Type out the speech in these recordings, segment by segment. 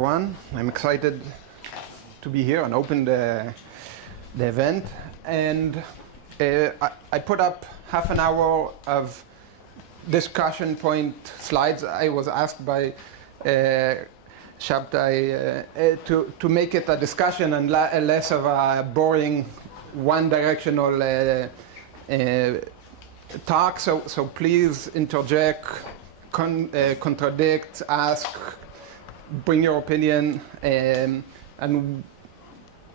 Everyone, I'm excited to be here and open the event. And I put up half an hour of discussion point slides. I was asked by Shabtai to make it a discussion and less of a boring one-directional talk. So please interject, contradict, ask, bring your opinion, and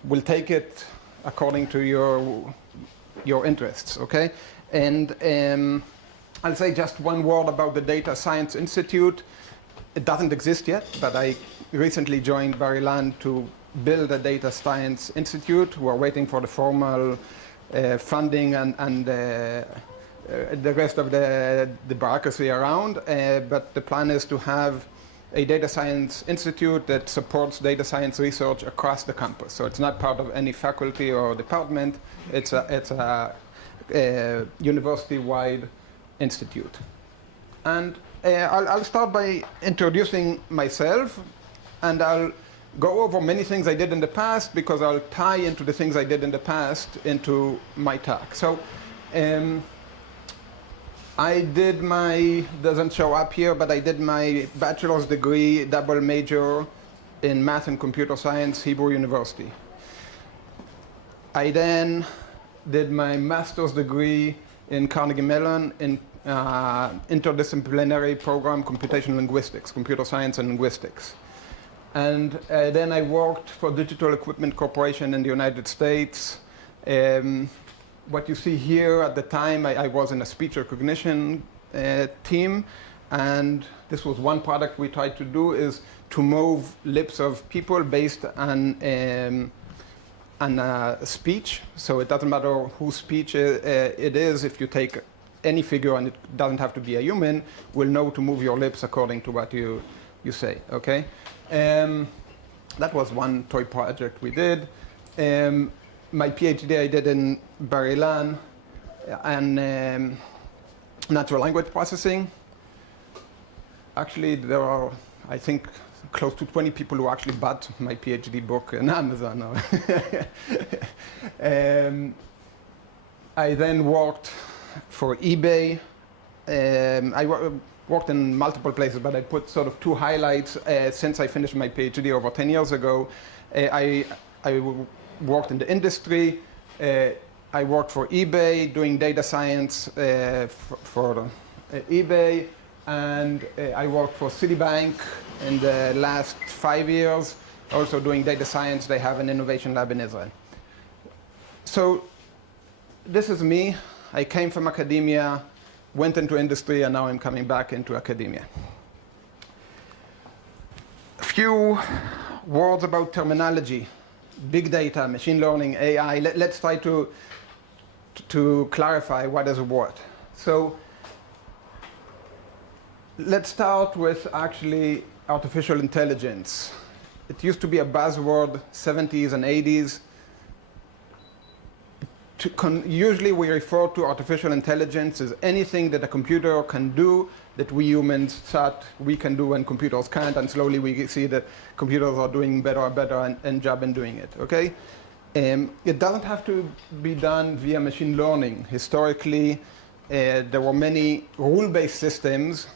we'll take it according to your interests, okay? And I'll say just one word about the Data Science Institute. It doesn't exist yet, but I recently joined Bar-Ilan to build a Data Science Institute. We're waiting for the formal funding and the rest of the bureaucracy around, but the plan is to have a data science institute that supports data science research across the campus. So it's not part of any faculty or department. It's a university-wide institute. And I'll start by introducing myself, and I'll go over many things I did in the past because I'll tie into the things I did in the past into my talk. So I did doesn't show up here, but I did my bachelor's degree, double major in math and computer science, Hebrew University. I then did my master's degree in Carnegie Mellon in interdisciplinary program, computational linguistics, computer science and linguistics. And then I worked for Digital Equipment Corporation in the United States. What you see here at the time, I was in a speech recognition team, and this was one product we tried to do, is to move lips of people based on speech. So it doesn't matter whose speech it is. If you take any figure, and it doesn't have to be a human, we'll know to move your lips according to what you say, okay? That was one toy project we did. My PhD I did in Bar-Ilan and natural language processing. Actually, there are, I think, close to 20 people who actually bought my PhD book on Amazon. I then worked for eBay. I worked in multiple places, but I put sort of two highlights since I finished my PhD over 10 years ago. I worked in the industry. I worked for eBay doing data science for eBay, and I worked for Citibank in the last 5 years, also doing data science. They have an innovation lab in Israel. So this is me. I came from academia, went into industry, and now I'm coming back into academia. A few words about terminology. Big data, machine learning, AI. Let's try to clarify what is what. So let's start with actually artificial intelligence. It used to be a buzzword, 70s and 80s. Usually we refer to artificial intelligence as anything that a computer can do that we humans thought we can do and computers can't, and slowly we see that computers are doing better and better and job in doing it, okay? It doesn't have to be done via machine learning. Historically, there were many rule-based systems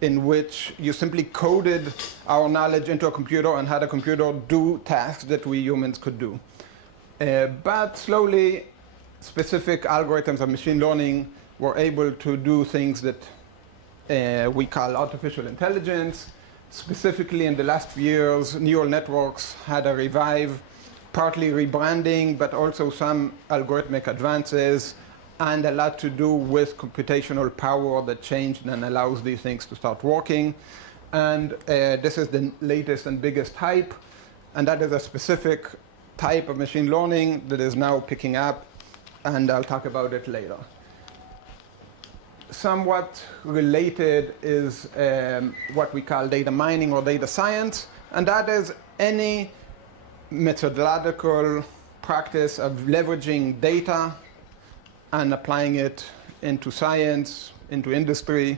in which you simply coded our knowledge into a computer and had a computer do tasks that we humans could do. But slowly, specific algorithms of machine learning were able to do things that we call artificial intelligence. Specifically, in the last few years, neural networks had a revive, partly rebranding, but also some algorithmic advances, and a lot to do with computational power that changed and allows these things to start working. And this is the latest and biggest hype, and that is a specific type of machine learning that is now picking up, and I'll talk about it later. Somewhat related is what we call data mining or data science, and that is any methodological practice of leveraging data and applying it into science, into industry,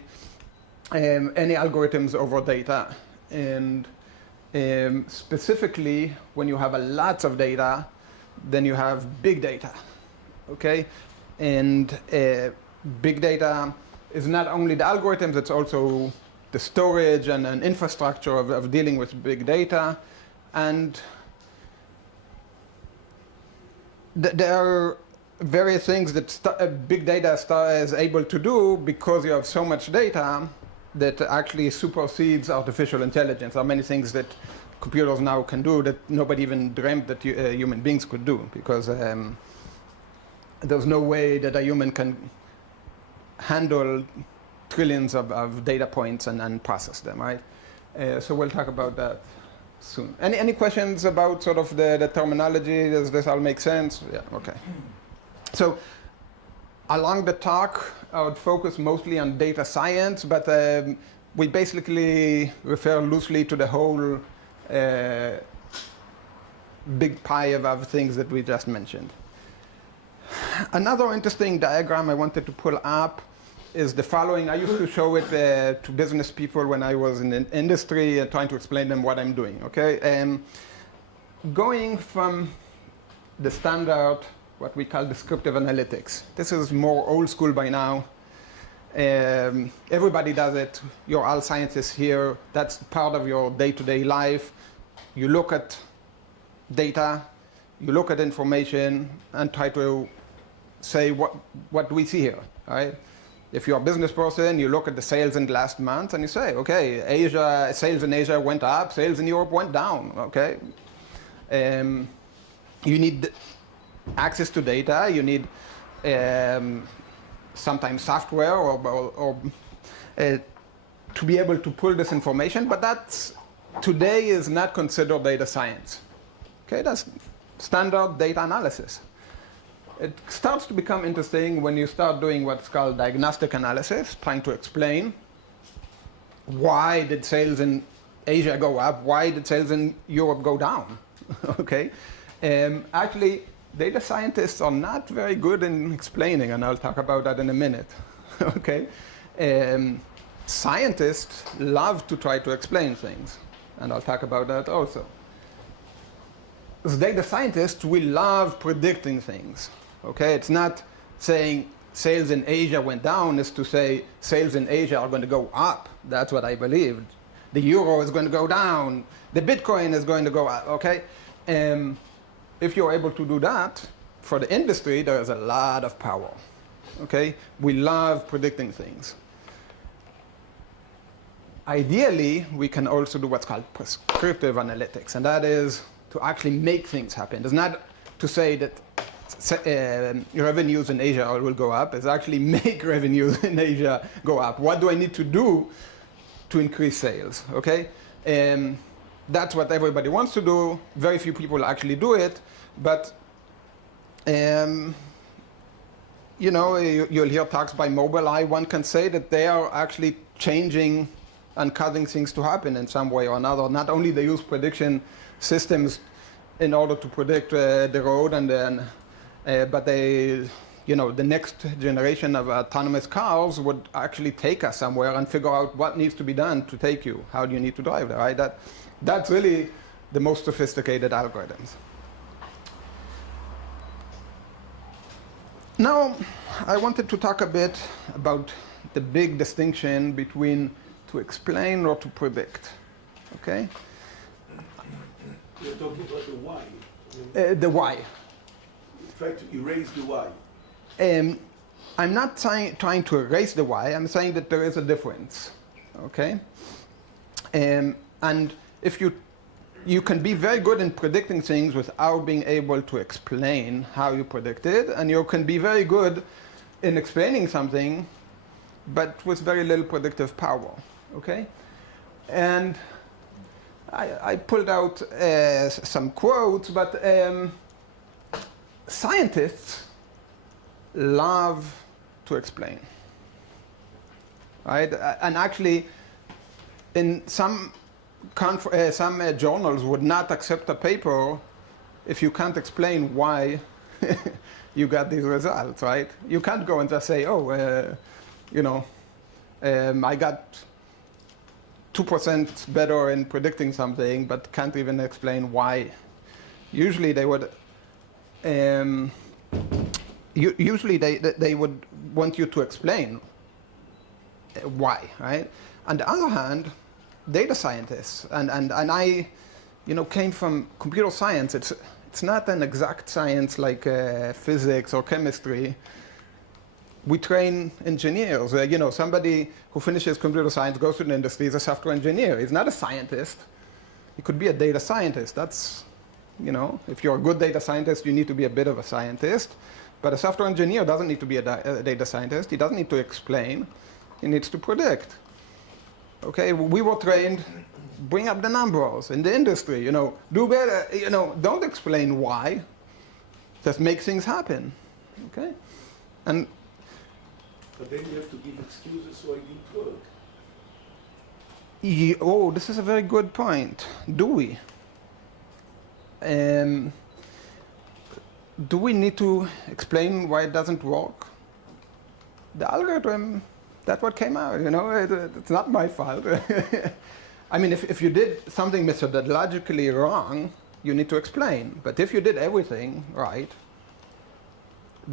any algorithms over data. And Specifically, when you have a lots of data, then you have big data, okay? And big data is not only the algorithms, it's also the storage and an infrastructure of dealing with big data. And there are various things that big data is able to do because you have so much data that actually supersedes artificial intelligence. There are many things that computers now can do that nobody even dreamt that human beings could do, because there's no way that a human can handle trillions of data points and process them, right? So we'll talk about that soon. Any questions about sort of the terminology? Does this all make sense? Yeah, okay. So along the talk, I would focus mostly on data science, but we basically refer loosely to the whole big pie of things that we just mentioned. Another interesting diagram I wanted to pull up is the following. I used to show it to business people when I was in the industry trying to explain them what I'm doing, okay? Going from the standard, what we call descriptive analytics. This is more old school by now. Everybody does it. You're all scientists here. That's part of your day-to-day life. You look at data, you look at information, and try to say what do we see here, right? If you're a business person, you look at the sales in the last month and you say, okay, sales in Asia went up, sales in Europe went down, okay? You need access to data, you need sometimes software or to be able to pull this information, but that's today is not considered data science. Okay, that's standard data analysis. It starts to become interesting when you start doing what's called diagnostic analysis, trying to explain why did sales in Asia go up, why did sales in Europe go down, okay? Actually, data scientists are not very good in explaining, and I'll talk about that in a minute, okay? Scientists love to try to explain things, and I'll talk about that also. As data scientists, we love predicting things, okay? It's not saying sales in Asia went down, it's to say sales in Asia are going to go up. That's what I believed. The euro is going to go down. The Bitcoin is going to go up, okay? If you're able to do that, for the industry, there is a lot of power, okay? We love predicting things. Ideally, we can also do what's called prescriptive analytics, and that is to actually make things happen. It's not to say that revenues in Asia will go up. It's actually make revenues in Asia go up. What do I need to do to increase sales, okay? That's what everybody wants to do. Very few people actually do it, but you know, you'll hear talks by Mobileye. One can say that they are actually changing and causing things to happen in some way or another. Not only they use prediction systems in order to predict the road, and then, but they, you know, the next generation of autonomous cars would actually take us somewhere and figure out what needs to be done to take you. How do you need to drive there, right? That's really the most sophisticated algorithms. Now, I wanted to talk a bit about the big distinction between to explain or to predict, okay? You're talking about the why. The why. Try to erase the why. I'm not trying to erase the why. I'm saying that there is a difference, okay? And if you can be very good in predicting things without being able to explain how you predict it, and you can be very good in explaining something, but with very little predictive power, okay? And I pulled out some quotes, but scientists love to explain, right? And actually, in some journals would not accept a paper if you can't explain why you got these results, right? You can't go and just say, oh, you know, I got 2% better in predicting something, but can't even explain why. Usually they would, usually they would want you to explain why, right? On the other hand, data scientists, and I, came from computer science. It's not an exact science like physics or chemistry. We train engineers. Somebody who finishes computer science goes to the industry is a software engineer. He's not a scientist. He could be a data scientist. That's, if you're a good data scientist, you need to be a bit of a scientist. But a software engineer doesn't need to be a data scientist. He doesn't need to explain. He needs to predict. Okay, we were trained, bring up the numbers in the industry, do better, don't explain why, just make things happen, okay? And But then you have to give excuses why it didn't work. oh, this is a very good point. Do we? Do we need to explain why it doesn't work? The algorithm, that's what came out, it's not my fault. I mean, if you did something methodologically wrong, you need to explain. But if you did everything right,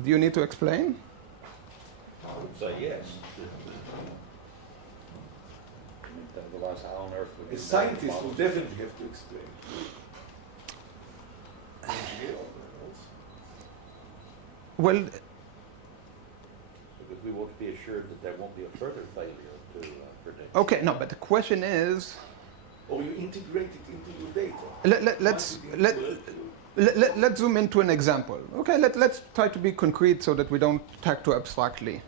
do you need to explain? I would say yes. Otherwise, how on earth would A you scientist model? will definitely have to explain. Well, Because we want to be assured that there won't be a further failure to predict. okay, no, but the question is, Or you integrate it into your data. let's Once it didn't work, let's zoom into an example. Okay, let's try to be concrete so that we don't talk too abstractly.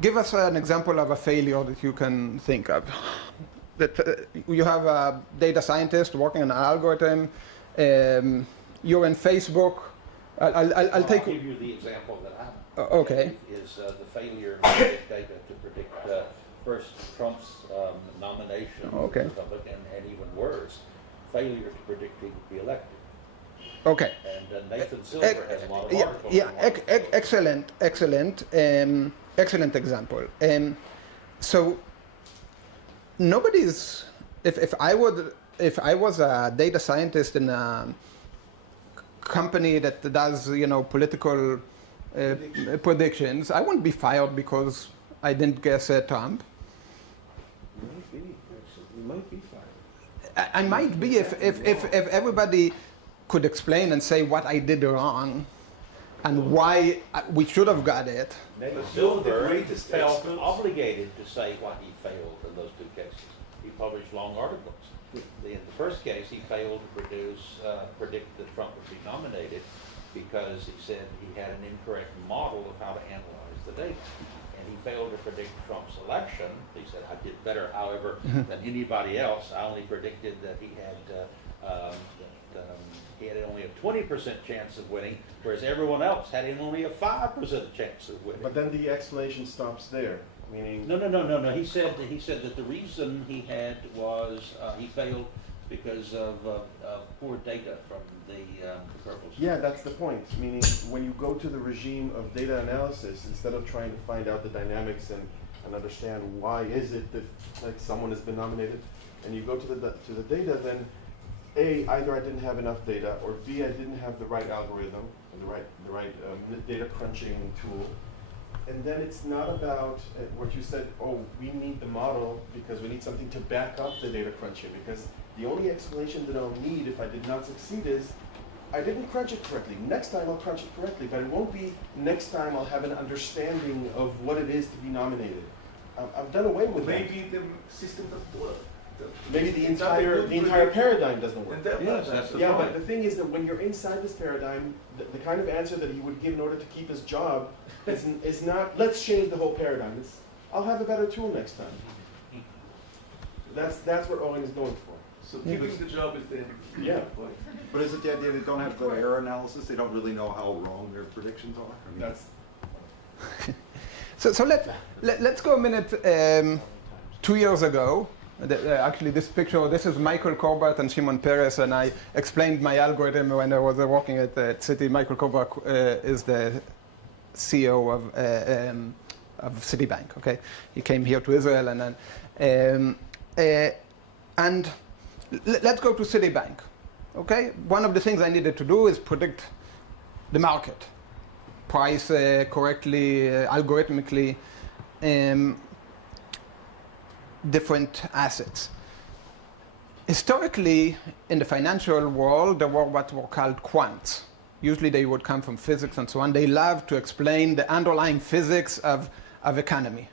Give us an example of a failure that you can think of. That you have a data scientist working on an algorithm. You're in Facebook. I'll take. I'll give you the example that I Okay. is the failure of big data to predict first Trump's nomination Okay. as Republican, and even worse, failure to predict who would be elected. Okay. And Nathan Silver has a lot of articles. Yeah, on it. excellent example. So nobody's. If I was a data scientist in a company that does political predictions, I wouldn't be fired because I didn't guess Trump. You might be fired. I might be if everybody could explain and say what I did wrong and why we should have got it. Nathan But you're the Silver greatest felt expert. obligated to say why he failed in those two cases. He published long articles. In the first case, he failed to predict that Trump would be nominated because he said he had an incorrect model of how to analyze the data. And he failed to predict Trump's election. He said, I did better, however, than anybody else. I only predicted that he had only a 20% chance of winning, whereas everyone else had only a 5% chance of winning. But then the explanation stops there, meaning. No. He said that the reason he had was he failed because of poor data from the purple. Yeah, that's the point. Meaning, when you go to the regime of data analysis, instead of trying to find out the dynamics and understand why is it that someone has been nominated, and you go to the data, then A, either I didn't have enough data, or B, I didn't have the right algorithm, and the right data crunching tool. And then it's not about what you said, oh, we need the model because we need something to back up the data crunching, because the only explanation that I'll need if I did not succeed is, I didn't crunch it correctly. Next time I'll crunch it correctly, but it won't be next time I'll have an understanding of what it is to be nominated. I've done away with that. maybe the system doesn't work. Maybe the It's not a good entire prediction. paradigm doesn't work. And that- Yes, that's the Yeah, point. but the thing is that when you're inside this paradigm, the kind of answer that he would give in order to keep his job is not, let's change the whole paradigm. It's, I'll have a better tool next time. That's what Owen is going for. So keeping the job is the Yeah. point. But is it the idea they don't have good error analysis? They don't really know how wrong their predictions are? I mean, That's So let's go a minute. 2 years ago, actually this picture, this is Michael Corbat and Shimon Peres, and I explained my algorithm when I was working at Citi. Michael Corbat is the CEO of Citibank. Okay, he came here to Israel, and then And let's go to Citibank. Okay, one of the things I needed to do is predict the market, price correctly, algorithmically, different assets. Historically, in the financial world, there were what were called quants. Usually they would come from physics and so on. They love to explain the underlying physics of economy.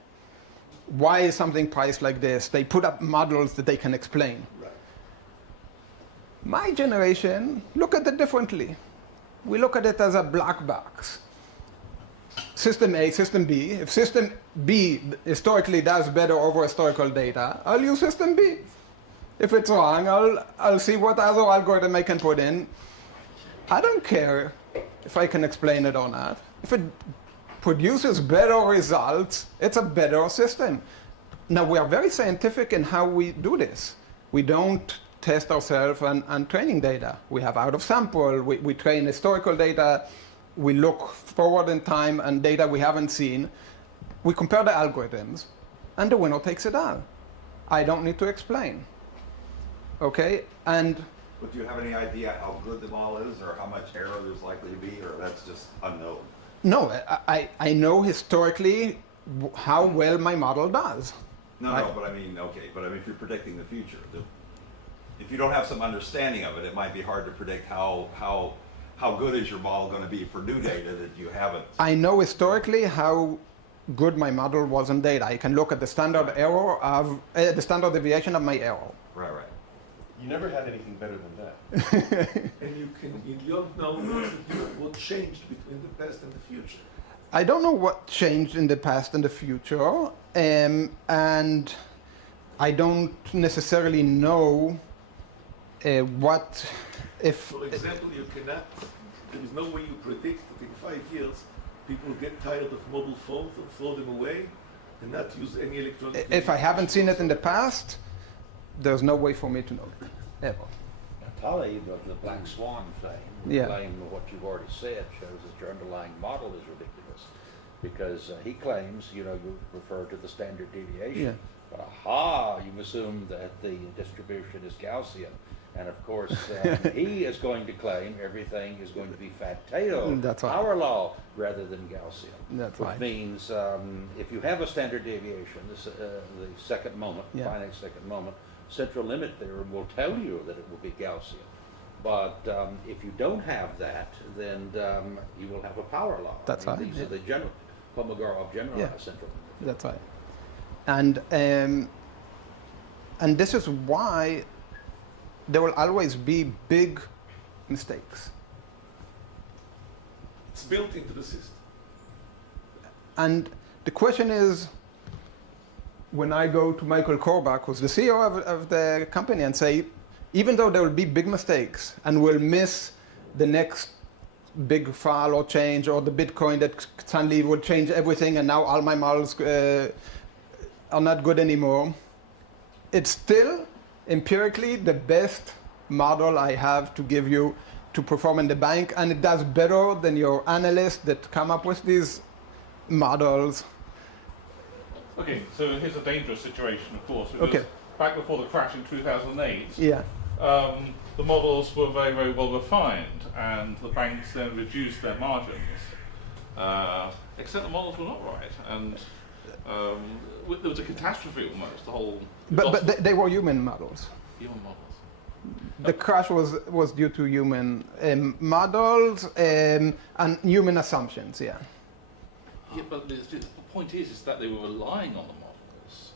Why is something priced like this? They put up models that they can explain. Right. My generation look at it differently. We look at it as a black box. System A, System B. If System B historically does better over historical data, I'll use System B. If it's wrong, I'll see what other algorithm I can put in. I don't care if I can explain it or not. If it produces better results, it's a better system. Now, we are very scientific in how we do this. We don't test ourselves on training data. We have out of sample, we train historical data, we look forward in time and data we haven't seen. We compare the algorithms, and the winner takes it all. I don't need to explain. Okay, and But do you have any idea how good the model is, or how much error there's likely to be, or that's just unknown? no, I know historically how well my model does. No, but I mean, okay, but I mean, if you're predicting the future, if you don't have some understanding of it, it might be hard to predict how good is your model going to be for new data that you haven't. I know historically how good my model was in data. I can look at the standard error of the standard deviation of my error. Right. You never had anything better than that. And you don't know what changed between the past and the future. I don't know what changed in the past and the future, and I don't necessarily know what if. For example, there is no way you predict that in 5 years people get tired of mobile phones and throw them away and not use any electronic. If I haven't seen it in the past, there's no way for me to know it, ever. Tali, the black swan thing, Yeah. claim what you've already said shows that your underlying model is ridiculous. Because he claims, you refer to the standard deviation. Yeah. But you assume that the distribution is Gaussian. And of course, he is going to claim everything is going to be fat-tailed, That's right. power law, rather than Gaussian. That's which right. means if you have a standard deviation, the second moment, Yeah. finite second moment, central limit theorem will tell you that it will be Gaussian. But if you don't have that, then you will have a power law. That's right, These yeah. are the Kolmogorov generalized central limit theorem. That's right. And this is why there will always be big mistakes. It's built into the system. And the question is, when I go to Michael Corbat, who's the CEO of the company, and say, even though there will be big mistakes and we'll miss the next big fall or change, or the Bitcoin that suddenly will change everything and now all my models are not good anymore, it's still empirically the best model I have to give you to perform in the bank, and it does better than your analysts that come up with these models. Okay, so here's a dangerous situation, of course, because Okay. back before the crash in 2008, Yeah. the models were very, very well refined, and the banks then reduced their margins, except the models were not right, and there was a catastrophe almost, the whole... But they were human models. Human models. The crash was due to human models and human assumptions, yeah. Yeah, but the point is that they were relying on the models,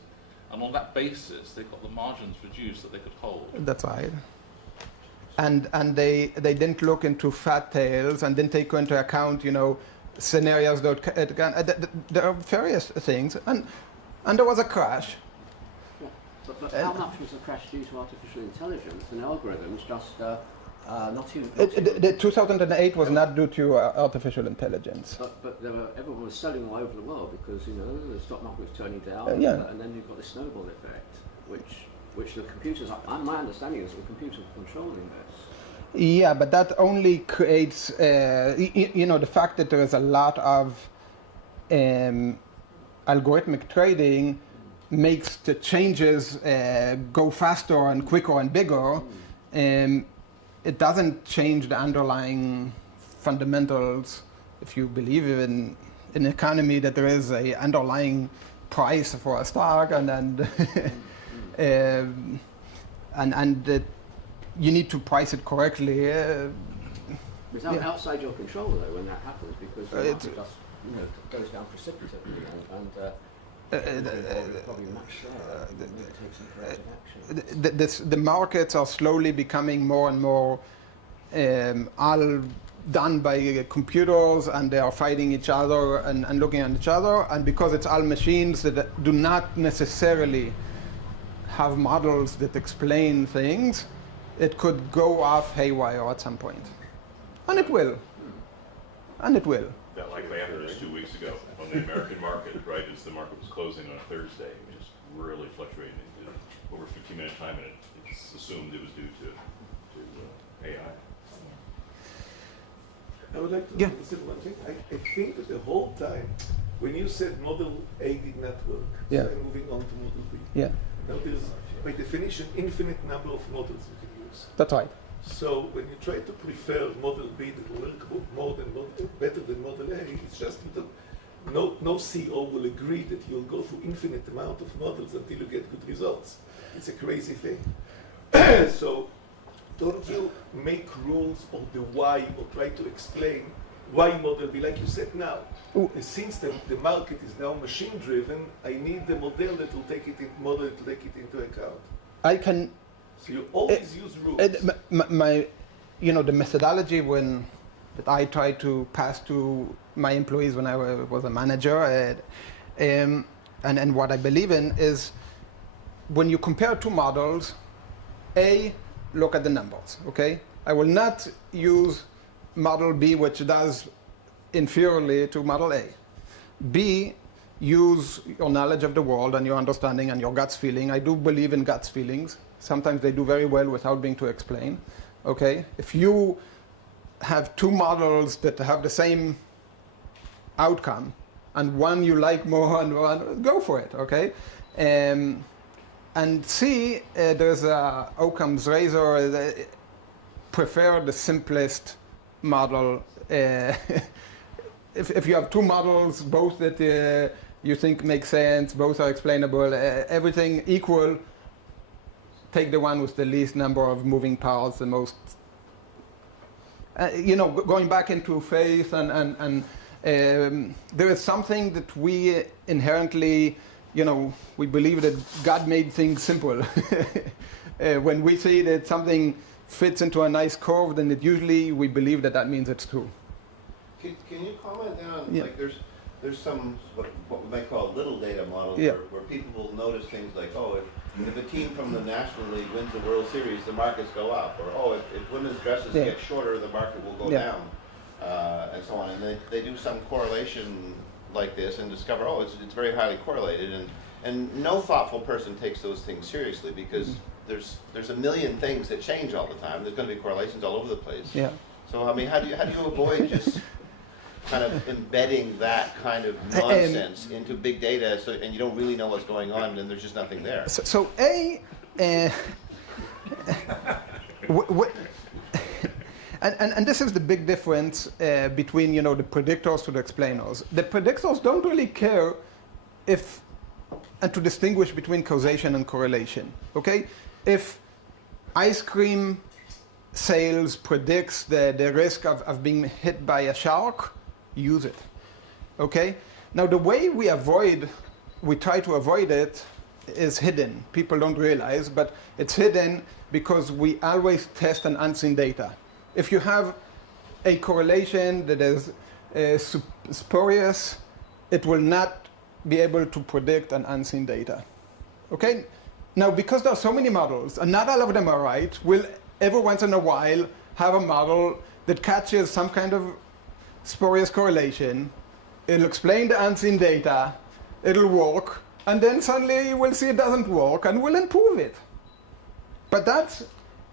and on that basis, they got the margins reduced that they could hold. That's right. And they didn't look into fat tails and didn't take into account, scenarios that there are various things, and there was a crash. Yeah. But how much was the crash due to artificial intelligence and algorithms just not human? The 2008 was not due to artificial intelligence. But everyone was selling all over the world because the stock market was turning down, Yeah. and then you've got the snowball effect, which the computers. My understanding is the computers are controlling this. Yeah, but that only creates, the fact that there is a lot of algorithmic trading makes the changes go faster and quicker and bigger, it doesn't change the underlying fundamentals. If you believe in an economy that there is a underlying price for a stock, and that you need to price it correctly. It's outside your control though when that happens, because the market just goes down precipitously, and probably much slower. You need to take some corrective action. The markets are slowly becoming more and more all done by computers, and they are fighting each other and looking at each other, and because it's all machines that do not necessarily have models that explain things, it could go off haywire at some point. And it will. And it will. That likely happened just 2 weeks ago on the American market, right, as the market was closing on a Thursday. It was just really fluctuating over 15-minute time, and it's assumed it was due to AI. I would like to say one thing. I think that the whole time, when you said model A did not work, so I'm moving on to model B. Yeah, Now there's, by definition, infinite number of models you can use. that's right. So when you try to prefer model B that will work better than model A, it's just no CEO will agree that you'll go through infinite amount of models until you get good results. It's a crazy thing. So don't you make rules of the why or try to explain why model B, like you said now. Since the market is now machine driven, I need the model that will take it into account. I can. So you always use rules. The methodology that I try to pass to my employees when I was a manager, and what I believe in is when you compare two models, A, look at the numbers, okay? I will not use model B, which does inferiorly to model A. B, use your knowledge of the world and your understanding and your gut feeling. I do believe in gut feelings. Sometimes they do very well without being to explain, okay? If you have two models that have the same outcome, and one you like more and one, go for it, okay? And C, there's Occam's razor, prefer the simplest model. If you have two models, both that you think make sense, both are explainable, everything equal, take the one with the least number of moving parts, the most, going back into faith and there is something that we inherently, we believe that God made things simple. When we see that something fits into a nice curve, then we believe that means it's true. Can you comment on, like there's some, what we might call little data models where people will notice things like, if a team from the National League wins the World Series, the markets go up, or if women's dresses get shorter, the market will go down, and so on. And they do some correlation like this and discover, it's very highly correlated, and no thoughtful person takes those things seriously, because there's a million things that change all the time. There's going to be correlations all over the place. Yeah. So I mean, how do you avoid just kind of embedding that kind of nonsense into big data, and you don't really know what's going on, and there's just nothing there? And this is the big difference between the predictors to the explainers. The predictors don't really care to distinguish between causation and correlation. Okay, if ice cream sales predicts the risk of being hit by a shark, use it. Okay, now the way we try to avoid it is hidden. People don't realize, but it's hidden because we always test on unseen data. If you have a correlation that is spurious, it will not be able to predict an unseen data. Okay? Now, because there are so many models, and not all of them are right, we'll every once in a while have a model that catches some kind of spurious correlation. It'll explain the unseen data, it'll work, and then suddenly we'll see it doesn't work, and we'll improve it. But that's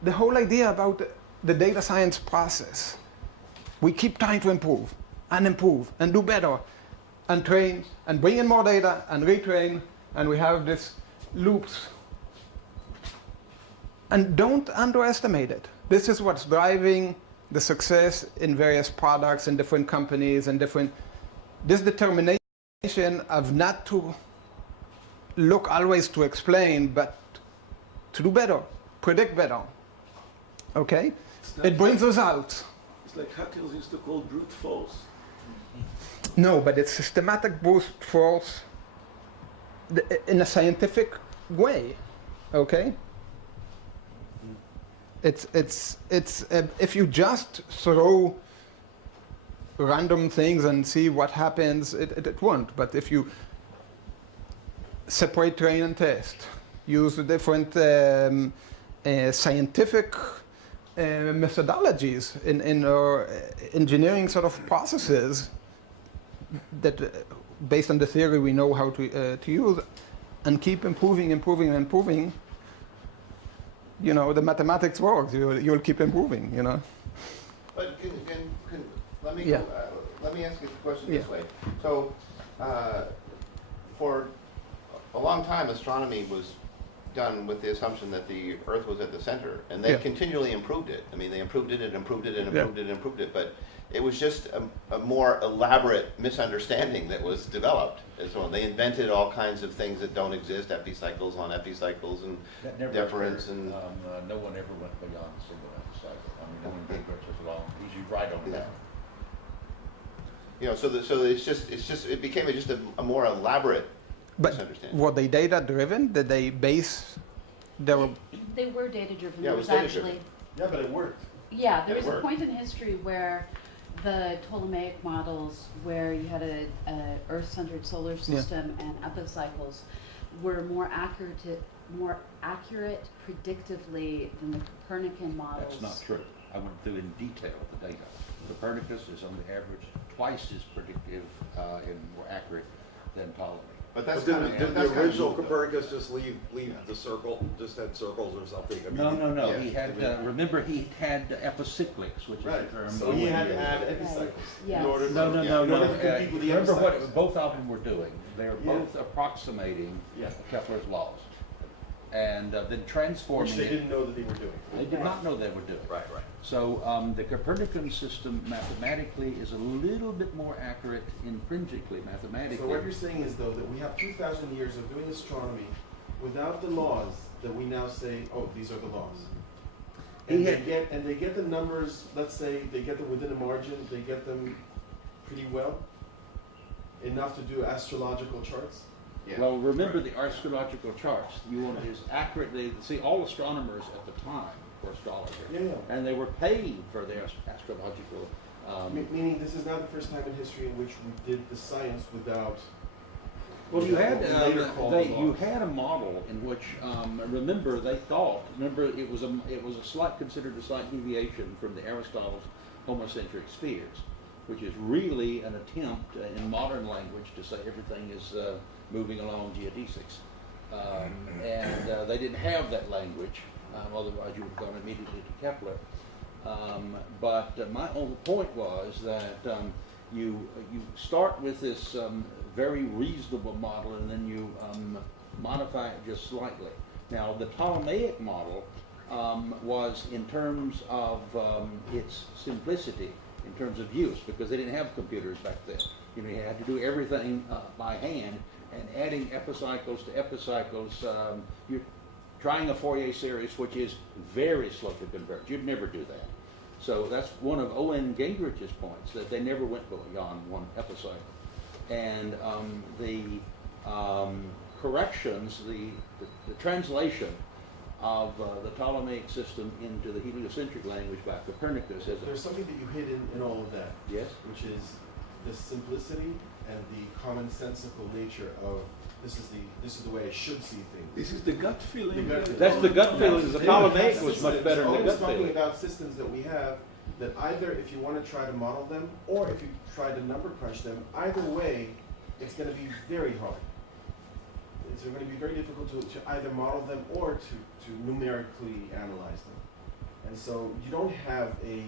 the whole idea about the data science process. We keep trying to improve and do better and train and bring in more data and retrain and we have these loops. And don't underestimate it. This is what's driving the success in various products and different companies and different, this determination of not to look always to explain, but to do better, predict better. Okay? It brings results. It's like hackers used to call brute force. No, but it's systematic brute force in a scientific way. Okay? It's if you just throw random things and see what happens, it won't. But if you separate, train, and test, use the different scientific methodologies in our engineering sort of processes that, based on the theory we know how to use, and keep improving, you know, the mathematics works. You'll keep improving, you know. But let me Yeah. let me ask you the question Yeah. this way. So, for a long time, astronomy was done with the assumption that the Earth was at the center, and they Yeah. continually improved it. I mean, they improved it and improved it and Yeah. improved it and improved it, but it was just a more elaborate misunderstanding that was developed. And so they invented all kinds of things that don't exist, epicycles on epicycles and That never deference occurred. and No one ever went beyond a single epicycle. I mean, Oren Glickman was long. He's right on that. you know, so it became just a more elaborate But misunderstanding. were they data driven? Did they base their They were data driven. Yeah, There it was was data actually, Yeah, but it worked. yeah, there It was a worked. point in history where the Ptolemaic models, where you had a Earth-centered solar system and epicycles, were more accurate predictively than the Copernican models. That's not true. I went through in detail the data. Copernicus is on the average twice as predictive and more accurate than Ptolemy. But that's But kind of did the original Copernicus just leave the circle, just had circles or something? I mean, No. yeah, He had, remember, he had epicyclics, which is Right. the term. So he had to Owen add used. epicycles Yes. in order to, No. in order to compete with the Remember epicycles. what both of them were doing? They were Yeah. both approximating Yeah. Kepler's laws and then transforming Which they it. didn't know that they were doing. They did not know they were doing. Right. So the Copernican system mathematically is a little bit more accurate intrinsically, mathematically. So what you're saying is, though, that we have 2,000 years of doing astronomy without the laws that we now say, oh, these are the laws. And they get the numbers, let's say, they get them within a margin, they get them pretty well, enough to do astrological charts. Yeah. Well, remember the astrological charts. You want to use accurately. See, all astronomers at the time were astrologers, Yeah. and they were paid for their astrological. Meaning this is not the first time in history in which we did the science without. Well, you had what we later called the you laws. had a model in which remember they thought it was a slight considered a slight deviation from the Aristotle's homocentric spheres, which is really an attempt in modern language to say everything is moving along geodesics, and they didn't have that language. Otherwise, you would have gone immediately to Kepler. But my whole point was that you start with this very reasonable model, and then you modify it just slightly. Now, the Ptolemaic model was in terms of its simplicity, in terms of use, because they didn't have computers back then. You know, you had to do everything by hand, and adding epicycles to epicycles. You're trying a Fourier series, which is very slow to convert. You'd never do that. So that's one of Owen Gingrich's points, that they never went beyond one epicycle. And the corrections, the translation of the Ptolemaic system into the heliocentric language by Copernicus is There's something that you hid in all of that. yes. Which is the simplicity and the commonsensical nature of this is the way I should see things. This is the gut feeling. That's the gut feeling. The Ptolemaic was much better than the Always gut talking feeling. about systems that we have that either if you want to try to model them or if you try to number crunch them, either way, it's going to be very hard. It's going to be very difficult to either model them or to numerically analyze them. And so you don't have a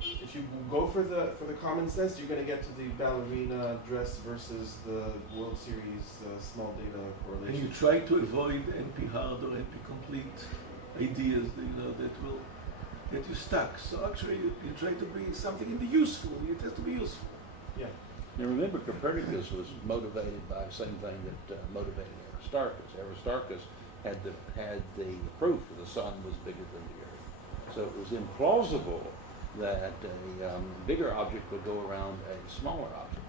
if you go for the common sense, you're going to get to the ballerina dress versus the World Series small data And correlation. you try to avoid NP hard or NP complete ideas that will get you stuck. So actually, you try to bring something in the useful. It has to be useful. Yeah. Now remember, Copernicus was motivated by the same thing that motivated Aristarchus. Aristarchus had the proof that the sun was bigger than the Earth. So it was implausible that a bigger object would go around a smaller object.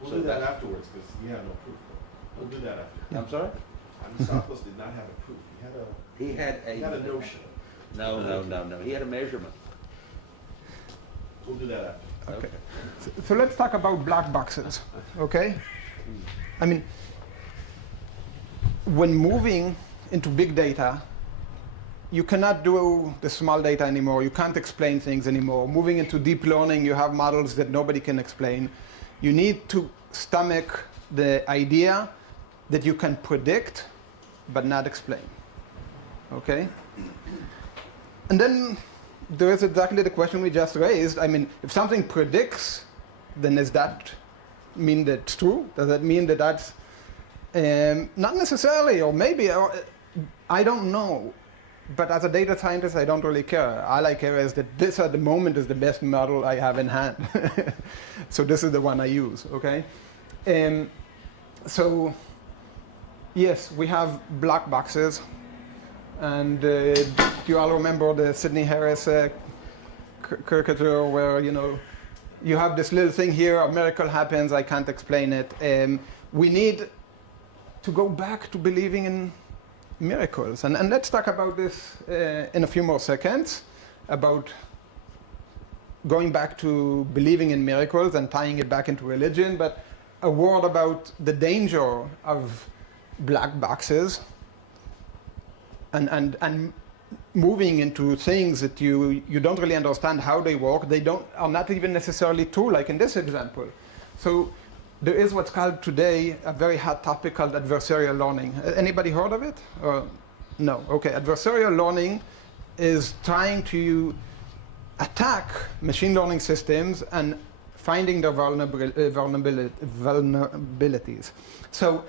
We'll So do that that's- afterwards because he had no proof. We'll do that after. I'm sorry? Aristotle's did not have a proof. He had He had a notion. No. He had a measurement. We'll do that after. Okay. So let's talk about black boxes, okay? I mean, when moving into big data, you cannot do the small data anymore. You can't explain things anymore. Moving into deep learning, you have models that nobody can explain. You need to stomach the idea that you can predict but not explain, okay? And then there is exactly the question we just raised. I mean, if something predicts, then does that mean that it's true? Does that mean that that's not necessarily, or maybe, or, I don't know. But as a data scientist, I don't really care. All I care is that this at the moment is the best model I have in hand. So this is the one I use, okay? So yes, we have black boxes. And do you all remember the Sidney Harris caricature where, you have this little thing here, a miracle happens, I can't explain it. We need to go back to believing in miracles. And let's talk about this in a few more seconds, about going back to believing in miracles and tying it back into religion. But a word about the danger of black boxes and moving into things that you don't really understand how they work. They are not even necessarily true, like in this example. So there is what's called today a very hot topic called adversarial learning. Anybody heard of it? No. Okay. Adversarial learning is trying to attack machine learning systems and finding their vulnerabilities. So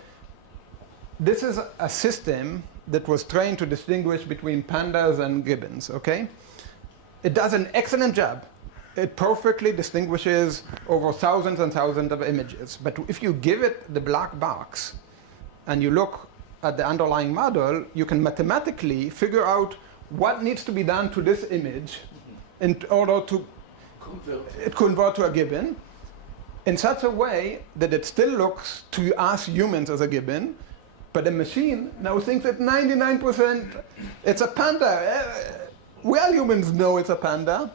this is a system that was trained to distinguish between pandas and gibbons, okay? It does an excellent job. It perfectly distinguishes over thousands and thousands of images. But if you give it the black box and you look at the underlying model, you can mathematically figure out what needs to be done to this image in order to convert to a gibbon in such a way that it still looks to us humans as a gibbon, but the machine now thinks that 99% it's a panda. We all humans know it's a panda,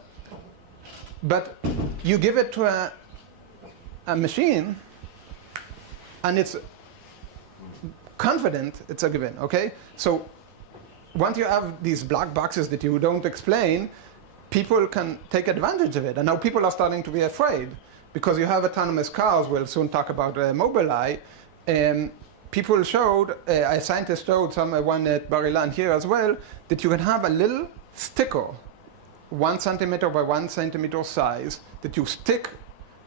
but you give it to a machine and it's confident it's a gibbon, okay? So once you have these black boxes that you don't explain, people can take advantage of it. And now people are starting to be afraid because you have autonomous cars. We'll soon talk about Mobileye. People showed, a scientist showed one at Bar-Ilan here as well, that you can have a little sticker, 1 centimeter by 1 centimeter size, that you stick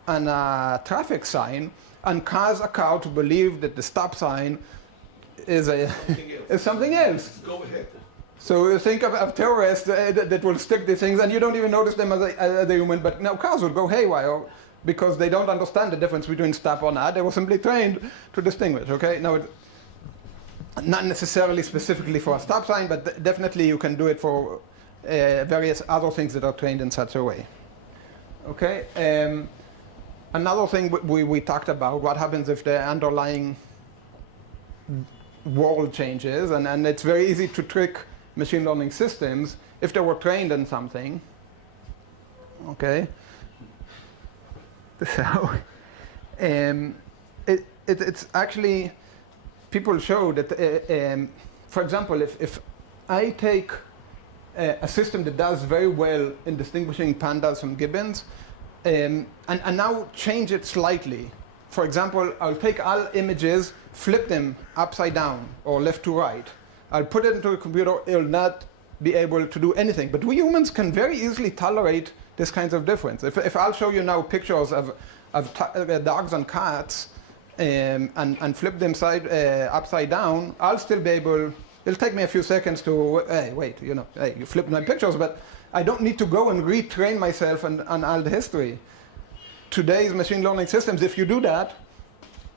on a traffic sign and cause a car to believe that the stop sign is something else. Go ahead. So you think of terrorists that will stick these things and you don't even notice them as a human, but now cars will go haywire because they don't understand the difference between stop or not. They were simply trained to distinguish, okay? Now, it's not necessarily specifically for a stop sign, but definitely you can do it for various other things that are trained in such a way. Okay? Another thing we talked about, what happens if the underlying world changes, and it's very easy to trick machine learning systems if they were trained in something. Okay? So, it's actually, people show that, for example, if I take a system that does very well in distinguishing pandas from gibbons, and now change it slightly. For example, I'll take all images, flip them upside down or left to right. I'll put it into a computer, it'll not be able to do anything. But we humans can very easily tolerate this kinds of difference. If I'll show you now pictures of dogs and cats and flip them upside down, I'll still be able, it'll take me a few seconds to, hey, wait, hey, you flipped my pictures, but I don't need to go and retrain myself on all the history. Today's machine learning systems, if you do that,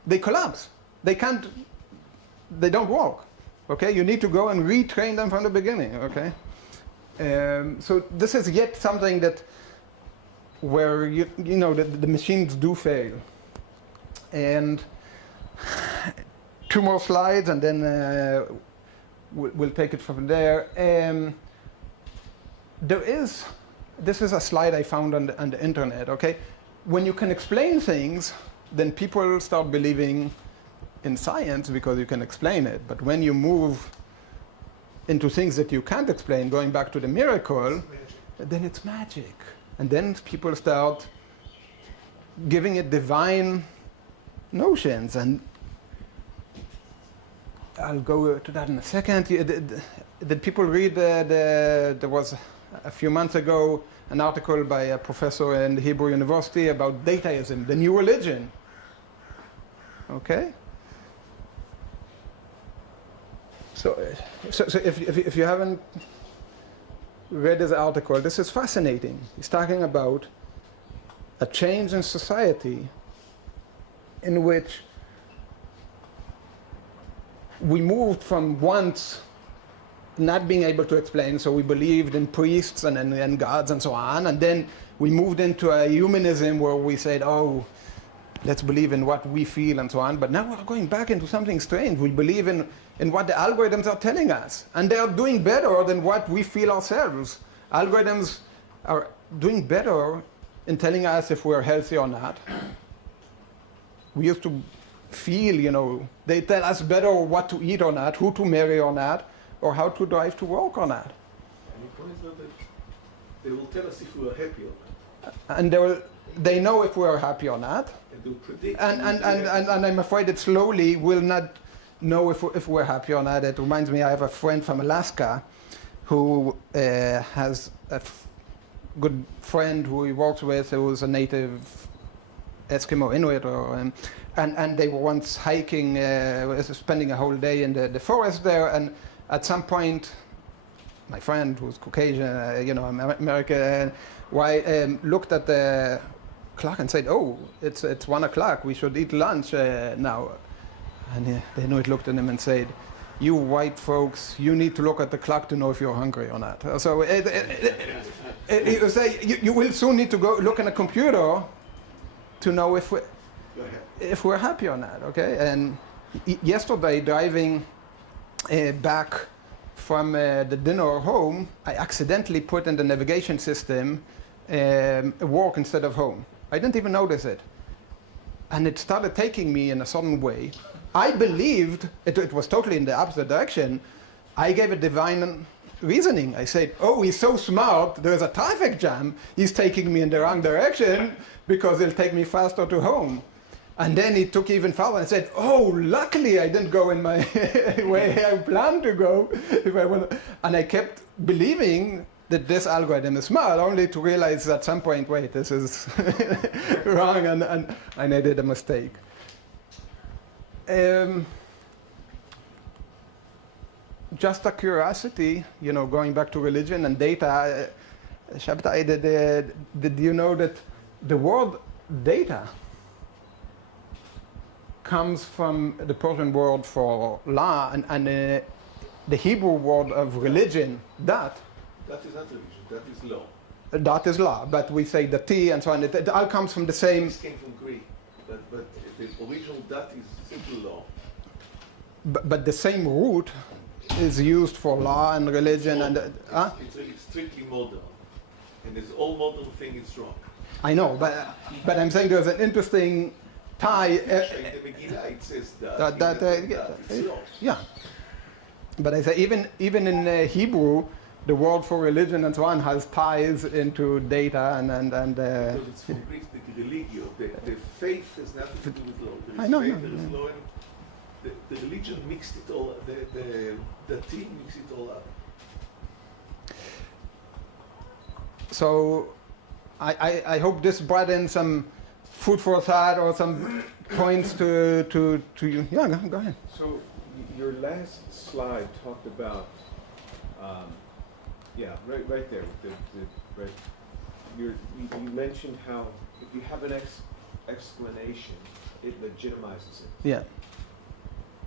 they collapse. They don't work. Okay, you need to go and retrain them from the beginning. Okay, so this is yet something where the machines do fail. And 2 more slides, and then we'll take it from there. This is a slide I found on the internet. Okay, when you can explain things, then people start believing in science because you can explain it. But when you move into things that you can't explain, going back to the miracle, then it's magic. And then people start giving it divine notions. And I'll go to that in a second. Did people read there was a few months ago an article by a professor in the Hebrew University about dataism, the new religion. Okay? So if you haven't read this article, this is fascinating. He's talking about a change in society in which we moved from once not being able to explain, so we believed in priests and gods and so on, and then we moved into a humanism where we said, oh, let's believe in what we feel and so on. But now we're going back into something strange. We believe in what the algorithms are telling us. And they are doing better than what we feel ourselves. Algorithms are doing better in telling us if we're healthy or not. We used to feel, they tell us better what to eat or not, who to marry or not, or how to drive to work or not. And the point is not that they will tell us if we are happy or not. And they know if we are happy or not. And they'll predict. And I'm afraid that slowly we'll not know if we're happy or not. It reminds me, I have a friend from Alaska who has a good friend who he works with who was a native Eskimo Inuit, and they were once hiking, spending a whole day in the forest there, and at some point, my friend who's Caucasian, American, looked at the clock and said, "Oh, it's 1 o'clock. We should eat lunch now." And the Inuit looked at him and said, "You white folks, you need to look at the clock to know if you're hungry or not." So you will soon need to go look at a computer to know if we're happy or not. Okay. And yesterday, driving back from the dinner home, I accidentally put in the navigation system work instead of home. I didn't even notice it. And it started taking me in a certain way. I believed it was totally in the opposite direction. I gave it divine reasoning. I said, oh, he's so smart, there's a traffic jam. He's taking me in the wrong direction because it'll take me faster to home. And then he took even farther and said, oh, luckily I didn't go in my way I planned to go. And I kept believing that this algorithm is smart, only to realize at some point, wait, this is wrong, and I did a mistake. Just a curiosity, going back to religion and data, Shabtai, did you know that the word data comes from the Persian word for law and the Hebrew word of religion, dat? That is not religion, that is law. That is law, but we say the T and so on. It all comes from the same. This came from Greek, but the original dat is simple law. But the same root is used for law and religion It's strictly modern, and as all modern thing is wrong. I know, but I'm saying there's an interesting tie. In the Megillah it says that. It's law. Yeah, but I say even in Hebrew, the word for religion and so on has ties into data and. Because it's from Greek, the religio, the faith has nothing to do with law. There is I know. faith, there is law, and the religion mixed it all. The team mixed it all up. So I hope this brought in some food for thought or some points to you. Yeah, go ahead. So your last slide talked about, right there. You mentioned how if you have an explanation, it legitimizes it. Yeah.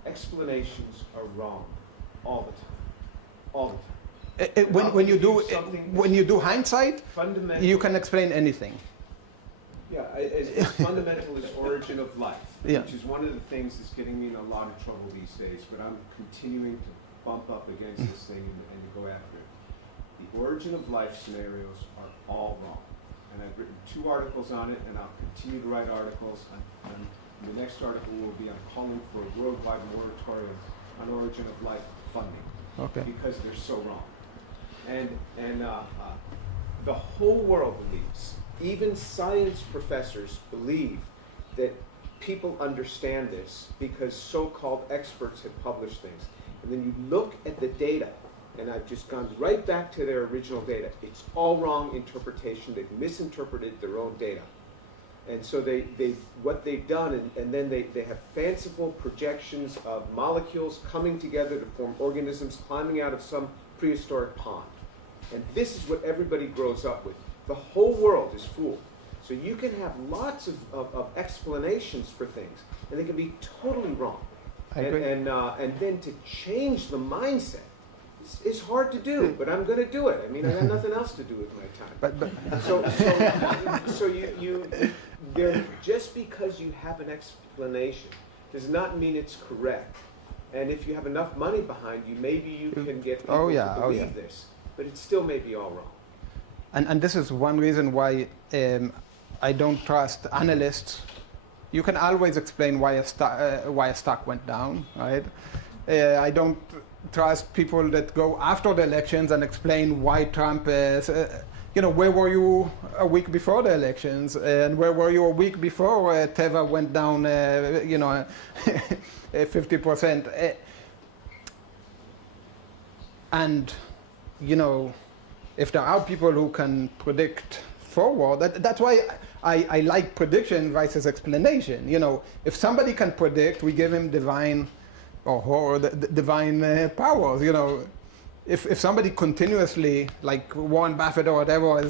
Explanations are wrong all the time. All the time. When you do hindsight, Fundamental. you can explain anything. Yeah, as fundamental as origin of life, Yeah. which is one of the things that's getting me in a lot of trouble these days, but I'm continuing to bump up against this thing and to go after it. The origin of life scenarios are all wrong. And I've written 2 articles on it, and I'll continue to write articles. And the next article will be on calling for a worldwide moratorium on origin of life funding. Okay. Because they're so wrong. And the whole world believes, even science professors believe, that people understand this because so-called experts have published things. And then you look at the data, and I've just gone right back to their original data. It's all wrong interpretation. They've misinterpreted their own data. And so what they've done, and then they have fanciful projections of molecules coming together to form organisms climbing out of some prehistoric pond. And this is what everybody grows up with. The whole world is fooled. So you can have lots of explanations for things, and they can be totally wrong. I agree. And then to change the mindset is hard to do, but I'm going to do it. I mean, I have nothing else to do with my time. So just because you have an explanation does not mean it's correct. And if you have enough money behind you, maybe you can get people to believe this. But it still may be all wrong. And this is one reason why I don't trust analysts. You can always explain why a stock went down, right? I don't trust people that go after the elections and explain why Trump is. Where were you a week before the elections, and where were you a week before Teva went down, 50%? And if there are people who can predict forward, that's why I like prediction versus explanation. If somebody can predict, we give him divine divine powers. If somebody continuously, like Warren Buffett or whatever,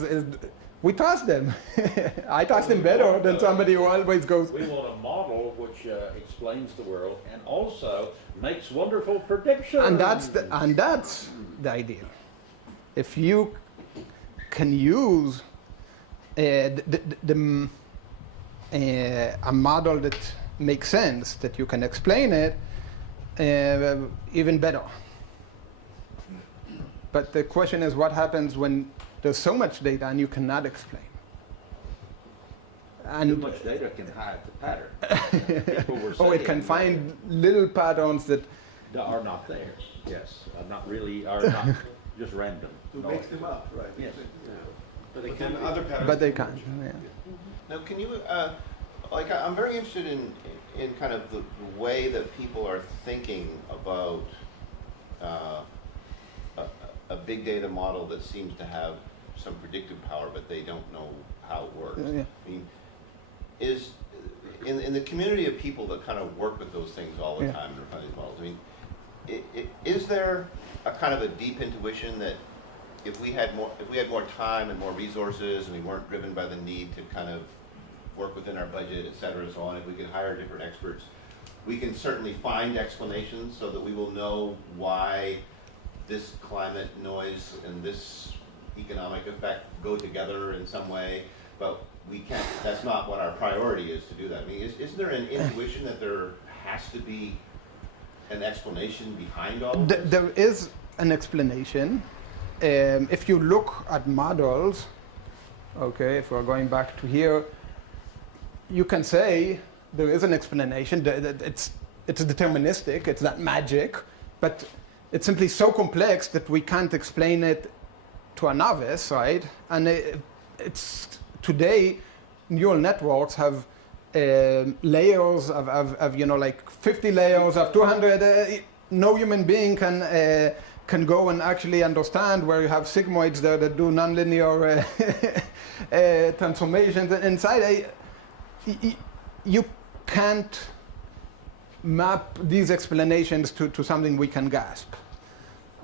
we trust them. I trust him better than somebody who always goes. We want a model which explains the world and also makes wonderful predictions. And that's the idea. If you can use a model that makes sense, that you can explain it, even better. But the question is, what happens when there's so much data and you cannot explain? And too much data can hide the pattern. It can find little patterns that are not there. Yes, are not just random. Who makes them up, right? Yes. But they Then can. other patterns. but they can't. Yeah. Now, can you, I'm very interested in kind of the way that people are thinking about a big data model that seems to have some predictive power, but they don't know how it works. Yeah. I mean, is in the community of people that kind of work with those things all the Yeah. time, these models. I mean, is there a kind of a deep intuition that if we had more time and more resources, and we weren't driven by the need to kind of work within our budget, et cetera, and so on, if we could hire different experts, we can certainly find explanations so that we will know why this climate noise and this economic effect go together in some way, but we can't, that's not what our priority is to do that. I mean, isn't there an intuition that there has to be an explanation behind all of this? There is an explanation. If you look at models, okay, if we're going back to here, you can say there is an explanation. It's deterministic, it's not magic, but it's simply so complex that we can't explain it to a novice, right? And it's today, neural networks have layers of like 50 layers of 200. No human being can can go and actually understand where you have sigmoids there that do nonlinear transformations inside. You can't map these explanations to something we can grasp.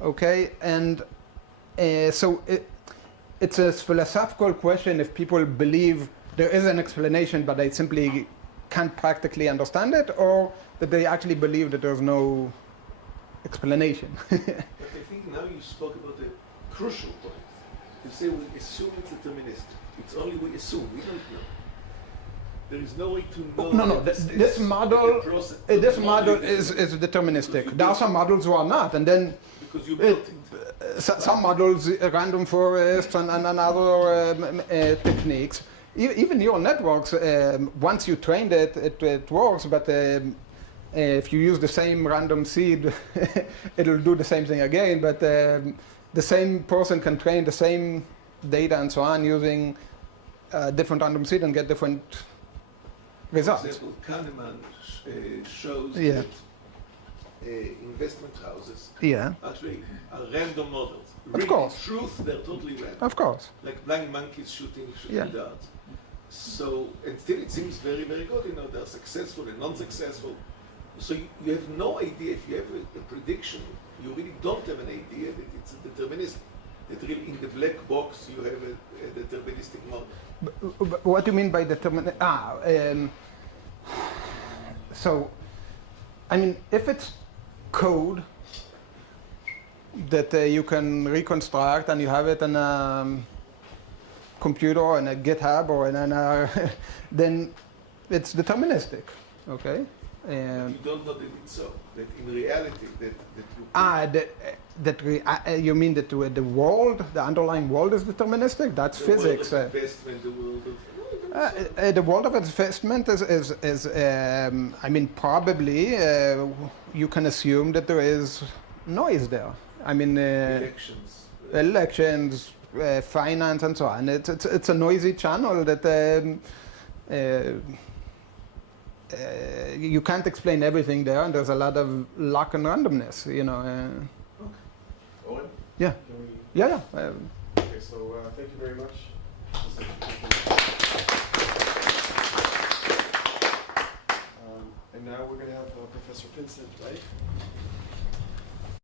Okay, and so it's a philosophical question if people believe there is an explanation but they simply can't practically understand it, or that they actually believe that there's no explanation. But I think now you spoke about the crucial point. You say we assume it's deterministic. It's only we assume, we don't know. There is no way to know. No, this model is deterministic. There are some models who are not, and then because you built it. Some models, random forests and other techniques. Even neural networks, once you trained it, it works, but if you use the same random seed, it'll do the same thing again, but the same person can train the same data and so on using different random seed and get different results. For example, Kahneman shows Yeah. that investment houses Yeah, actually are random models. Of course. In truth, they're totally random. of course. Like blind monkeys shooting Yeah. darts. So, and still it seems very, very good. You know, they're successful and non-successful. So you have no idea. If you have a prediction, you really don't have an idea that it's a deterministic. That really in the black box you have a deterministic model. What do you mean by deterministic? So, I mean, if it's code that you can reconstruct and you have it in a computer or in a GitHub or in a, then it's deterministic, okay? You don't know that it's so. That in reality, you mean that the world, the underlying world is deterministic? That's physics. World of investment, the world of The world of investment is I mean, probably you can assume that there is noise there. I mean, elections, finance, and so on. It's a noisy channel that you can't explain everything there, and there's a lot of luck and randomness, you know. Owen? Yeah. Can we? Yeah. Okay, so thank you very much. And now we're going to have Professor Pinsent, right?